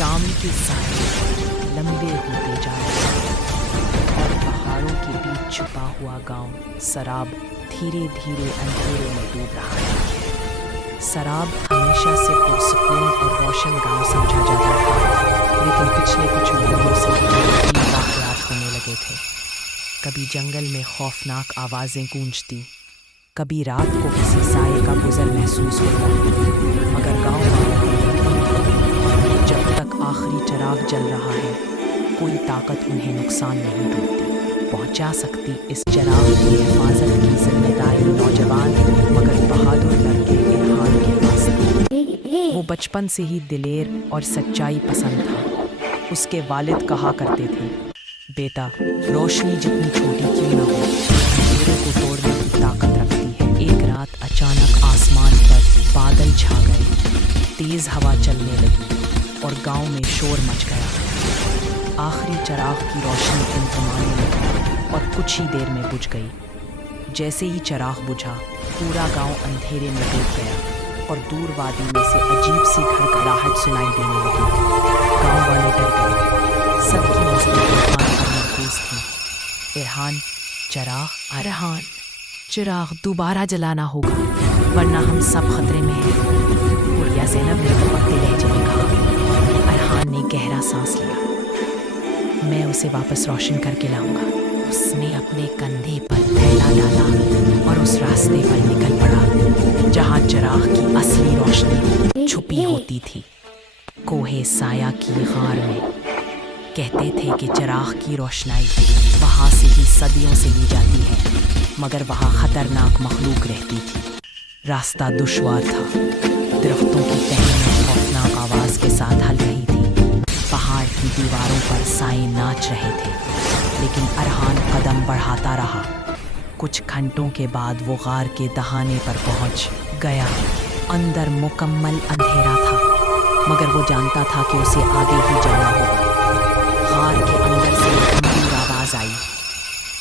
शाम के साए लंबे होते जा रहे और पहाड़ों के बीच छुपा हुआ गांव सराब धीरे धीरे अंधेरे में डूब रहा था। सराब हमेशा से पुरसकून और रोशन गांव समझा जाता था, लेकिन पिछले कुछ महीनों से अजीब वाक़यात होने लगे थे। कभी जंगल में खौफनाक आवाज़ें गूंजती, कभी रात को किसी साए का गुजर महसूस होता, मगर गांव वालों जब तक आखिरी चिराग जल रहा है कोई ताकत उन्हें नुकसान नहीं पहुंचा सकती। इस चिराग की हिफाजत की जिम्मेदारी नौजवान मगर बहादुर लड़के इरहान के पास थी। वो बचपन से ही दिलेर और सच्चाई पसंद था। उसके वालिद कहा करते थे, बेटा रोशनी जितनी छोटी क्यों ना हो अंधेरे को तोड़ने की ताकत रखती है। एक रात अचानक आसमान पर बादल छा गए, तेज हवा चलने लगी और गांव में शोर मच गया। आखिरी चिराग की रोशनी टिमटिमाने लगी और कुछ ही देर में बुझ गई। जैसे ही चिराग बुझा पूरा गांव अंधेरे में डूब गया और दूर वादी में से अजीब सी खड़खड़ाहट सुनाई देने लगी। गांव वाले डर गए, सबकी नजरें इरहान पर मरकूज थी। इरहान, चिराग दोबारा जलाना होगा वरना हम सब खतरे में हैं, बुढ़िया ज़ैनब ने पकते लहजे में कहा। इरहान ने गहरा सांस लिया। मैं उसे वापस रोशन करके लाऊंगा। उसने अपने कंधे पर थैला डाला और उस रास्ते पर निकल पड़ा जहां चिराग की असली रोशनी छुपी होती थी। कोहे साया की गार में कहते थे कि चिराग की रोशनाई वहां से ही सदियों से ली जाती है, मगर वहां खतरनाक मखलूक रहती थी। रास्ता दुश्वार था, दरख्तों की टहनियां खौफनाक आवाज के साथ हल रही थी। पहाड़ की दीवारों पर साए नाच रहे थे, लेकिन इरहान कदम बढ़ाता रहा। कुछ घंटों के बाद वो गार के दहाने पर पहुंच गया। अंदर मुकम्मल अंधेरा था, मगर वो जानता था कि उसे आगे ही जाना होगा। गार के अंदर से एक गंभीर आवाज आई,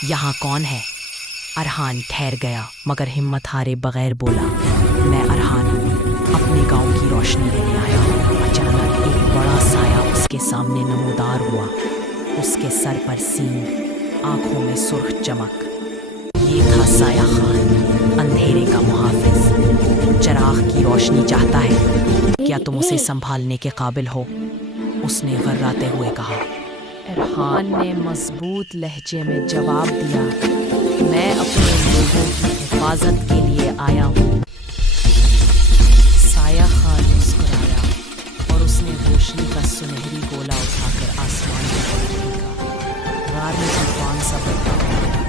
यहाँ कौन है? इरहान ठहर गया मगर हिम्मत हारे बगैर बोला, मैं इरहान हूँ, अपने गांव की रोशनी लेने आया हूँ। अचानक एक बड़ा साया उसके सामने नमूदार हुआ। उसके सर पर सींग, आंखों में सुर्ख चमक। ये था साया खान, अंधेरे का मुहाफिज। चिराग की रोशनी चाहता है, क्या तुम उसे संभालने के काबिल हो? उसने गर्राते हुए कहा। इरहान ने मजबूत लहजे में जवाब दिया, मैं अपने लोगों की हिफाजत के लिए आया हूँ। साया खान मुस्कुराया और उसने रोशनी का सुनहरी गोला उठाकर आसमान की तरफ फेंका। गार में तूफान सा बरपा हो गया।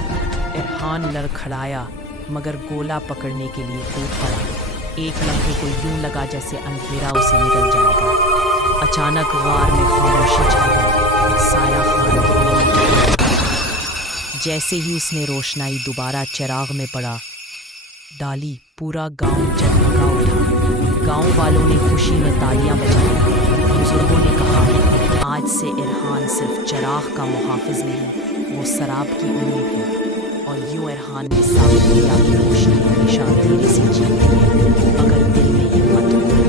इरहान लड़खड़ाया मगर गोला पकड़ने के लिए कूद पड़ा। एक लम्हे को यूं लगा जैसे अंधेरा उसे निगल जाएगा। अचानक गार में खामोशी छा गई। साया खान जैसे ही उसने रोशनाई दोबारा चिराग में पड़ा डाली, पूरा गांव जगमगा उठा। गांव वालों ने खुशी में तालियां बजाई। बुजुर्गों ने कहा, आज से इरहान सिर्फ चिराग का मुहाफिज नहीं, वो सराब की उम्मीद है। और यूं इरहान ने साबित किया कि रोशनी हमेशा अंधेरे से जीतती है, अगर दिल में हिम्मत हो।